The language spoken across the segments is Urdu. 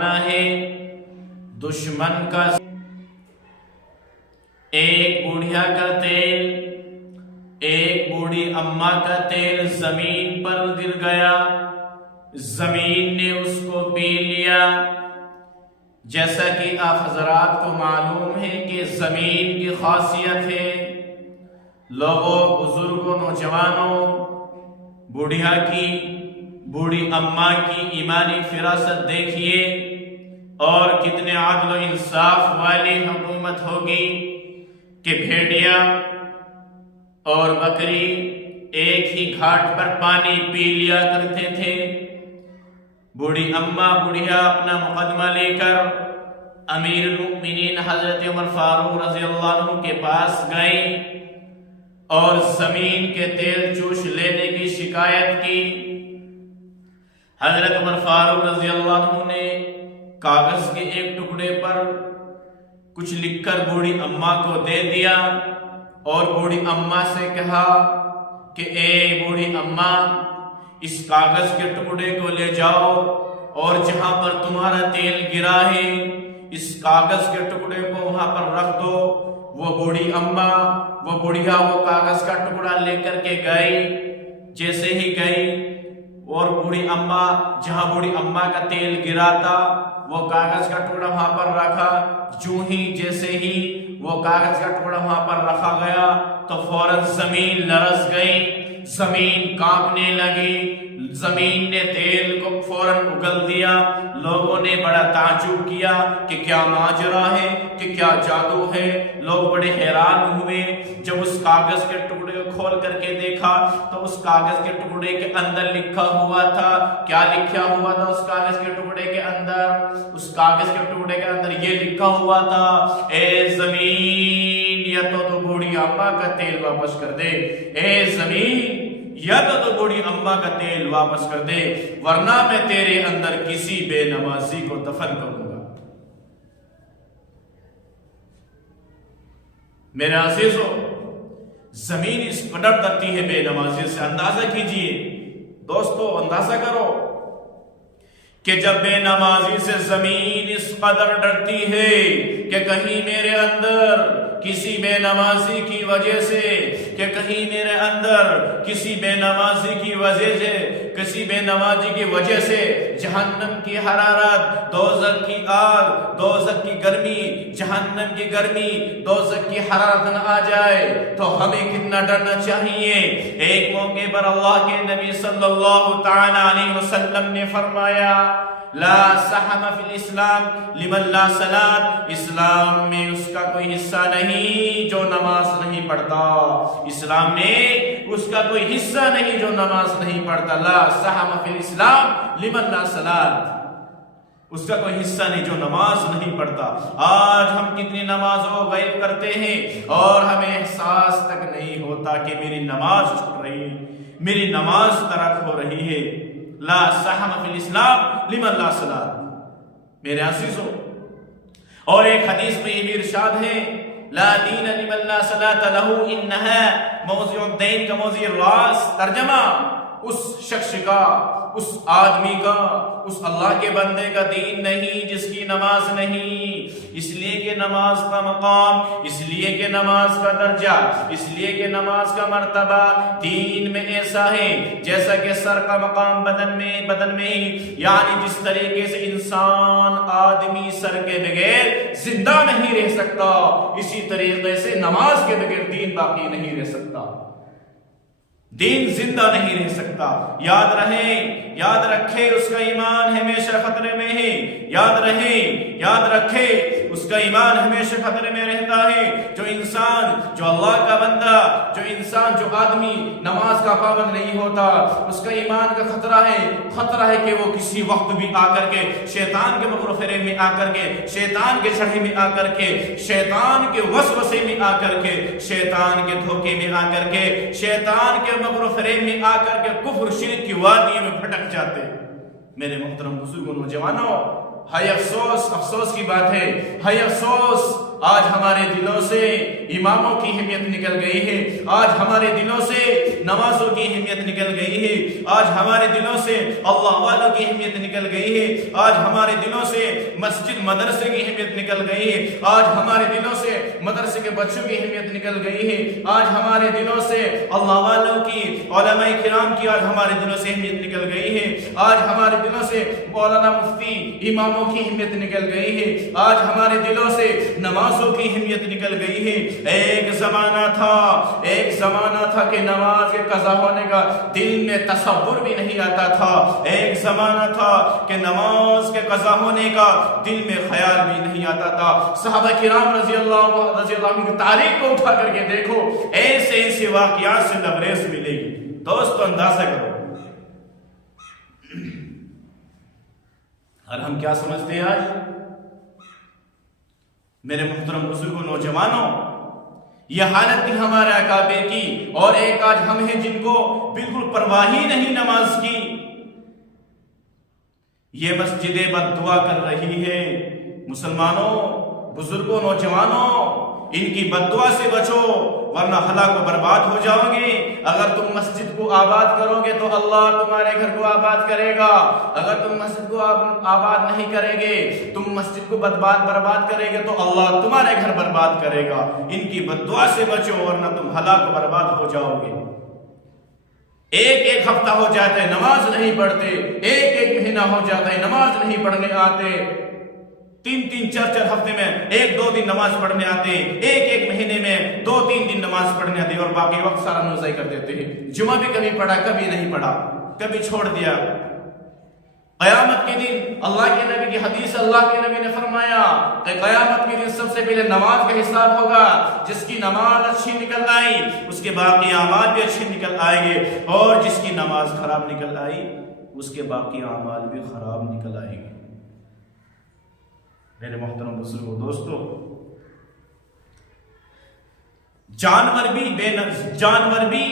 زمانہ ہے، دشمن کا ایک بوڑھیا کا تیل، ایک بوڑھی اماں کا تیل زمین پر گر گیا، زمین نے اس کو پی لیا۔ جیسا کہ آپ حضرات کو معلوم ہے کہ زمین کی خاصیت ہے، لوگوں، بزرگوں، نوجوانوں، بوڑھیا کی، بوڑھی اماں کی ایمانی فراست دیکھیے، اور کتنے عدل و انصاف والی حکومت ہوگی کہ بھیڑیا اور بکری ایک ہی گھاٹ پر پانی پی لیا کرتے تھے۔ بوڑھی اماں، بوڑھیا اپنا مقدمہ لے کر امیر المؤمنین حضرت عمر فاروق رضی اللہ عنہ کے پاس گئی اور زمین کے تیل چوش لینے کی شکایت کی۔ حضرت عمر فاروق رضی اللہ عنہ نے کاغذ کے ایک ٹکڑے پر کچھ لکھ کر بوڑھی اماں کو دے دیا اور بوڑھی اماں سے کہا کہ اے بوڑھی اماں، اس کاغذ کے ٹکڑے کو لے جاؤ اور جہاں پر تمہارا تیل گرا ہے اس کاغذ کے ٹکڑے کو وہاں پر رکھ دو۔ وہ بوڑھی اماں، وہ بوڑھیا وہ کاغذ کا ٹکڑا لے کر کے گئی۔ جیسے ہی گئی اور بوڑھی اماں، جہاں بوڑھی اماں کا تیل گرا تھا وہ کاغذ کا ٹکڑا وہاں پر رکھا، جیسے ہی وہ کاغذ کا ٹکڑا وہاں پر رکھا گیا تو فوراً زمین لرز گئی، زمین کانپنے لگی، زمین نے تیل کو فوراً اگل دیا۔ لوگوں نے بڑا تعجب کیا کہ کیا ماجرا ہے، کہ کیا جادو ہے۔ لوگ بڑے حیران ہوئے جب اس کاغذ کے ٹکڑے کو کھول کر کے دیکھا تو اس کاغذ کے ٹکڑے کے اندر لکھا ہوا تھا، کیا لکھا ہوا تھا اس کاغذ کے ٹکڑے کے اندر؟ اس کاغذ کے ٹکڑے کے اندر یہ لکھا ہوا تھا، اے زمین یا تو بوڑھی اماں کا تیل واپس کر دے، اے زمین یا تو بوڑھی اماں کا تیل واپس کر دے، ورنہ میں تیرے اندر کسی بے نمازی کو دفن کروں گا۔ میرے عزیزو، زمین اس قدر ڈرتی ہے بے نمازی سے۔ اندازہ کیجئے دوستو، اندازہ کرو کہ جب بے نمازی سے زمین اس قدر ڈرتی ہے کہ کہیں میرے اندر کسی بے نمازی کی وجہ سے، کہ کہیں میرے اندر کسی بے نمازی کی وجہ سے، کسی بے نمازی کی وجہ سے جہنم کی حرارت، دوزخ کی آگ، دوزخ کی گرمی، جہنم کی گرمی، دوزخ کی حرارت نہ آ جائے تو ہمیں کتنا ڈرنا چاہیے۔ ایک موقع پر اللہ کے نبی صلی اللہ تعالی علیہ وسلم نے فرمایا، لا سہم فی الاسلام لمن لا صلاۃ، اسلام میں اس کا کوئی حصہ نہیں جو نماز نہیں پڑھتا، اسلام میں اس کا کوئی حصہ نہیں جو نماز نہیں پڑھتا۔ لا سہم فی الاسلام لمن لا صلاۃ، اس کا کوئی حصہ نہیں جو نماز نہیں پڑھتا۔ آج ہم کتنی نمازوں غائب کرتے ہیں اور ہمیں احساس تک نہیں ہوتا کہ میری نماز چھوٹ رہی ہے، میری نماز ترک ہو رہی ہے۔ لا سہم فی الاسلام لمن لا صلاۃ۔ میرے عزیزو، اور ایک حدیث میں یہ بھی ارشاد ہے، لا دین لمن لا صلاۃ لہ انہا موضع الدین کا موضع الراس۔ ترجمہ، اس شخص کا، اس آدمی کا، اس اللہ کے بندے کا دین نہیں جس کی نماز نہیں، اس لیے کہ نماز کا مقام، اس لیے کہ نماز کا درجہ، اس لیے کہ نماز کا مرتبہ دین میں ایسا ہے جیسا کہ سر کا مقام بدن میں ہی، یعنی جس طریقے سے انسان، آدمی سر کے بغیر زندہ نہیں رہ سکتا، اسی طریقے سے نماز کے بغیر دین باقی نہیں رہ سکتا، دین زندہ نہیں رہ سکتا۔ یاد رکھے اس کا ایمان ہمیشہ خطرے میں ہے، یاد رکھے اس کا ایمان ہمیشہ خطرے میں رہتا ہے۔ جو انسان، جو اللہ کا بندہ، جو آدمی نماز کا پابند نہیں ہوتا، اس کا ایمان کا خطرہ ہے کہ وہ کسی وقت بھی آ کر کے شیطان کے مکر و فریب میں آ کر کے، شیطان کے چھڑے میں آ کر کے، شیطان کے وسوسے میں آ کر کے، شیطان کے دھوکے میں آ کر کے، شیطان کے مکر و فریب میں آ کر کے کفر شرک کی وادی میں پھٹک جاتے۔ میرے محترم بزرگوں، نوجوانوں، ہائے افسوس، افسوس کی بات ہے، ہائے افسوس آج ہمارے دلوں سے اماموں کی اہمیت نکل گئی ہے، آج ہمارے دلوں سے نمازوں کی اہمیت نکل گئی ہے، آج ہمارے دلوں سے اللہ والوں کی اہمیت نکل گئی ہے، آج ہمارے دلوں سے مسجد مدرسے کی اہمیت نکل گئی ہے، آج ہمارے دلوں سے مدرسے کے بچوں کی اہمیت نکل گئی ہے، آج ہمارے دلوں سے اللہ والوں کی، علماء کرام کی آج ہمارے دلوں سے اہمیت نکل گئی ہے، آج ہمارے دلوں سے مولانا مفتی اماموں کی اہمیت نکل گئی ہے، آج ہمارے دلوں سے نمازوں کی اہمیت نکل گئی ہے۔ ایک زمانہ تھا کہ نماز کے قضا ہونے کا دل میں تصور بھی نہیں آتا تھا، ایک زمانہ تھا کہ نماز کے قضا ہونے کا دل میں خیال بھی نہیں آتا تھا۔ صحابہ کرام رضی اللہ عنہ کی تاریخ کو اٹھا کر کے دیکھو، ایسے واقعات سے لبریز ملے گی۔ دوستو اندازہ کرو، اور ہم کیا سمجھتے ہیں آج؟ میرے محترم بزرگوں، نوجوانوں، یہ حالت تھی ہمارے اکابر کی، اور ایک آج ہم ہیں جن کو بالکل پرواہ ہی نہیں نماز کی۔ یہ مسجدیں بد دعا کر رہی ہے۔ مسلمانوں، بزرگوں، نوجوانوں، ان کی بد دعا سے بچو، ورنہ ہلاک و برباد ہو جاؤ گے۔ اگر تم مسجد کو آباد کرو گے تو اللہ تمہارے گھر کو آباد کرے گا، اگر تم مسجد کو آباد نہیں کرے گے، تم مسجد کو برباد کرے گے تو اللہ تمہارے گھر برباد کرے گا۔ ان کی بد دعا سے بچو، ورنہ تم ہلاک و برباد ہو جاؤ گے۔ ایک ہفتہ ہو جاتا ہے نماز نہیں پڑھتے، ایک مہینہ ہو جاتا ہے نماز نہیں پڑھنے آتے، 3 ہفتے میں 1-2 دن نماز پڑھنے آتے، ایک مہینے میں 2-3 دن نماز پڑھنے آتے، اور باقی وقت سارا نوزائی کر دیتے ہیں۔ جمعہ بھی کبھی پڑھا، کبھی نہیں پڑھا، کبھی چھوڑ دیا۔ قیامت کے دن اللہ کے نبی کی حدیث، اللہ کے نبی نے فرمایا کہ قیامت کے دن سب سے پہلے نماز کا حساب ہوگا۔ جس کی نماز اچھی نکل آئی اس کے باقی اعمال بھی اچھے نکل آئیں گے، اور جس کی نماز خراب نکل آئی اس کے باقی اعمال بھی خراب نکل آئیں گے۔ میرے محترم بزرگوں، دوستو، جانور بھی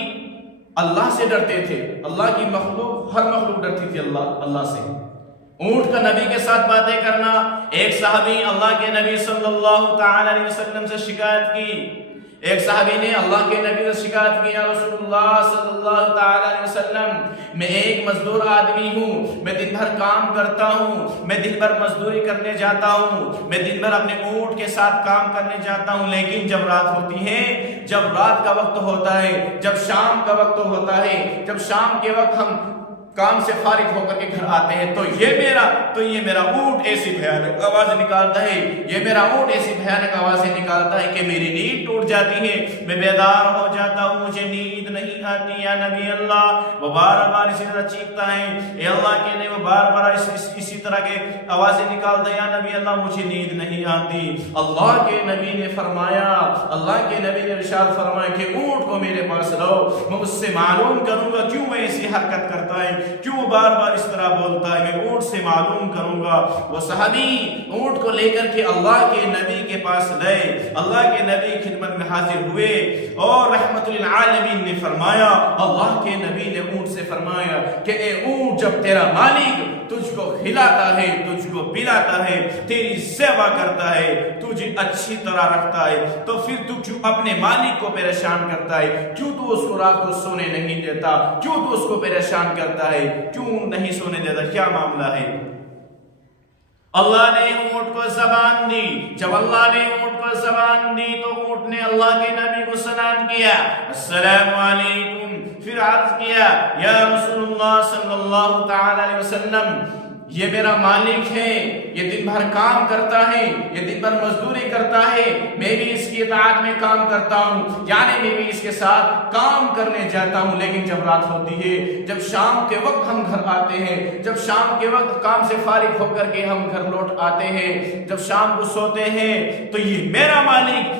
اللہ سے ڈرتے تھے، اللہ کی مخلوق، ہر مخلوق ڈرتی تھی اللہ سے۔ اونٹ کا نبی کے ساتھ باتیں کرنا، ایک صحابی اللہ کے نبی صلی اللہ تعالی علیہ وسلم سے شکایت کی، ایک صحابی نے اللہ کے نبی سے شکایت کی، یا رسول اللہ صلی اللہ تعالی علیہ وسلم، میں ایک مزدور آدمی ہوں، میں دن بھر کام کرتا ہوں، میں دن بھر مزدوری کرنے جاتا ہوں، میں دن بھر اپنے اونٹ کے ساتھ کام کرنے جاتا ہوں، لیکن جب رات ہوتی ہے، جب رات کا وقت ہوتا ہے، جب شام کا وقت ہوتا ہے، جب شام کے وقت ہم کام سے فارغ ہو کر کے گھر آتے ہیں تو یہ میرا اونٹ ایسی بھیانک آواز نکالتا ہے، یہ میرا اونٹ ایسی بھیانک آوازیں نکالتا ہے کہ میری نیند ٹوٹ جاتی ہے، میں بیدار ہو جاتا ہوں، مجھے نیند نہیں آتی۔ یا نبی اللہ، وہ بار بار اسی طرح چیختا ہے، اے اللہ کے نبی، وہ بار بار اسی طرح کے آوازیں نکالتا ہے، یا نبی اللہ مجھے نیند نہیں آتی۔ اللہ کے نبی نے فرمایا، اللہ کے نبی نے ارشاد فرمایا کہ اونٹ کو میرے پاس لاؤ، میں اس سے معلوم کروں گا کیوں وہ ایسی حرکت کرتا ہے، کیوں بار بار اس طرح بولتا ہے، میں اونٹ سے معلوم کروں گا۔ وہ صحابی اونٹ کو لے کر کے اللہ کے نبی کے پاس گئے، اللہ کے نبی کی خدمت میں حاضر ہوئے، اور رحمت للعالمین نے فرمایا، اللہ کے نبی نے اونٹ سے فرمایا کہ اے اونٹ، جب تیرا مالک تجھ کو کھلاتا ہے، تجھ کو پلاتا ہے، تیری سیوا کرتا ہے، تجھے اچھی طرح رکھتا ہے، تو پھر تو کیوں اپنے مالک کو پریشان کرتا ہے؟ کیوں تو اس کو رات کو سونے نہیں دیتا؟ کیوں تو اس کو پریشان کرتا ہے؟ کیوں نہیں سونے دیتا؟ کیا معاملہ ہے؟ اللہ نے اونٹ کو زبان دی، جب اللہ نے اونٹ کو زبان دی تو اونٹ نے اللہ کے نبی کو سلام کیا، السلام علیکم، پھر عرض کیا، یا رسول اللہ صلی اللہ تعالی علیہ وسلم، یہ میرا مالک ہے، یہ دن بھر کام کرتا ہے، یہ دن بھر مزدوری کرتا ہے، میں بھی اس کی اطاعت میں کام کرتا ہوں، یعنی میں بھی اس کے ساتھ کام کرنے جاتا ہوں، لیکن جب رات ہوتی ہے، جب شام کے وقت ہم گھر آتے ہیں، جب شام کے وقت کام سے فارغ ہو کر کے ہم گھر لوٹ آتے ہیں، جب شام کو سوتے ہیں، تو یہ میرا مالک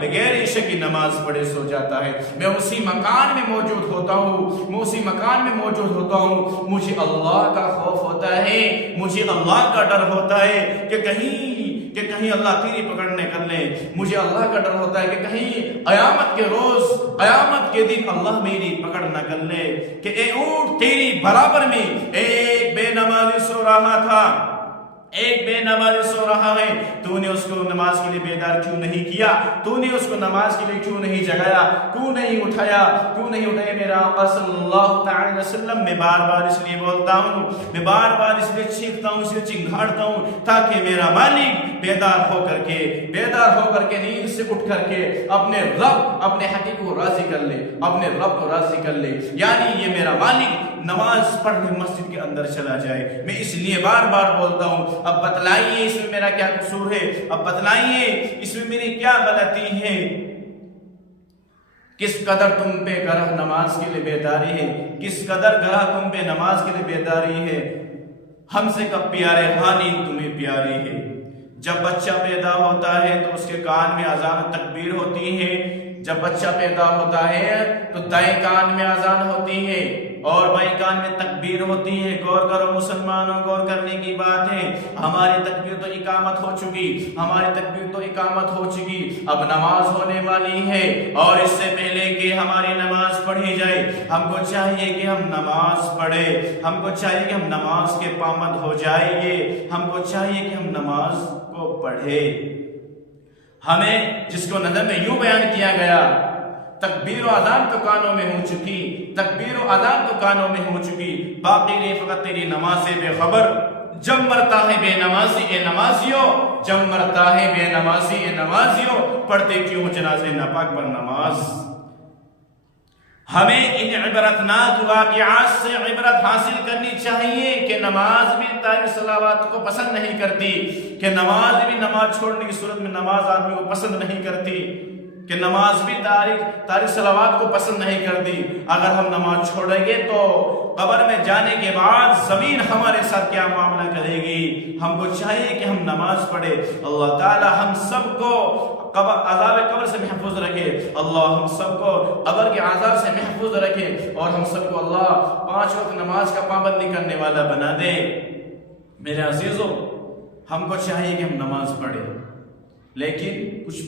بغیر عشاء کی نماز پڑھے سو جاتا ہے، میں اسی مکان میں موجود ہوتا ہوں، مجھے اللہ کا خوف ہوتا ہے، مجھے اللہ کا ڈر ہوتا ہے کہ کہیں اللہ تیری پکڑنے کر لے، مجھے اللہ کا ڈر ہوتا ہے کہ کہیں قیامت کے دن اللہ میری پکڑ نہ کر لے، کہ اے اونٹ، تیری برابر میں ایک بے نمازی سو رہا تھا، ایک بے نمازی سو رہا ہے، تو نے اس کو نماز کے لیے بیدار کیوں نہیں کیا؟ تو نے اس کو نماز کے لیے کیوں نہیں جگایا؟ کیوں نہیں اٹھایا؟ میرا آقا صلی اللہ تعالی وسلم، میں بار بار اس لیے بولتا ہوں، میں بار بار اس لیے چیختا ہوں، اس لیے چنگھاڑتا ہوں، تاکہ میرا مالک بیدار ہو کر کے نیند سے اٹھ کر کے اپنے رب، اپنے حقیق کو راضی کر لے، اپنے رب کو راضی کر لے، یعنی یہ میرا مالک نماز پڑھنے مسجد کے اندر چلا جائے۔ میں اس لیے بار بار بولتا ہوں، اب بتلائیے اس میں میرا کیا قصور ہے، اب بتلائیے اس میں میری کیا غلطی ہے، کس قدر تم پہ گرہ نماز کے لیے بیداری ہے، کس قدر گرہ تم پہ نماز کے لیے بیداری ہے۔ ہم سے کب پیارے، ہاں نیند تمہیں پیاری ہے۔ جب بچہ پیدا ہوتا ہے تو اس کے کان میں اذان تکبیر ہوتی ہے، جب بچہ پیدا ہوتا ہے تو دائیں کان میں اذان ہوتی ہے اور بائیں کان میں تکبیر ہوتی ہے۔ غور کرو مسلمانوں، غور کرنے کی بات ہے، ہماری تکبیر تو اقامت ہو چکی، اب نماز ہونے والی ہے، اور اس سے پہلے کہ ہماری نماز پڑھی جائے ہم کو چاہیے کہ ہم نماز پڑھیں، ہم کو چاہیے کہ ہم نماز کے پابند ہو جائیں، ہم کو چاہیے کہ ہم نماز کو پڑھیں۔ ہمیں جس کو نظر میں یوں بیان کیا گیا، تکبیر و اذان تو کانوں میں ہو چکی، باقی رہے فقط تیری نماز بے خبر۔ جب مرتا ہے بے نمازی اے نمازیوں، پڑھتے کیوں جنازے ناپاک پر نماز۔ ہمیں ان عبرتناک واقعات سے عبرت حاصل کرنی چاہیے کہ نماز بھی تاریک صلوات کو پسند نہیں کرتی، کہ نماز چھوڑنے کی صورت میں نماز آدمی کو پسند نہیں کرتی، کہ نماز بھی تاریک صلوات کو پسند نہیں کرتی۔ اگر ہم نماز چھوڑیں گے تو قبر میں جانے کے بعد زمین ہمارے ساتھ کیا معاملہ کرے گی؟ ہم کو چاہیے کہ ہم نماز پڑھیں۔ اللہ تعالی ہم سب کو عذاب قبر سے محفوظ رکھے، اللہ ہم سب کو قبر کے عذاب سے محفوظ رکھے، اور ہم سب کو اللہ 5 وقت نماز کا پابندی کرنے والا بنا دے۔ میرے عزیزوں، ہم کو چاہیے کہ ہم نماز پڑھیں، لیکن کچھ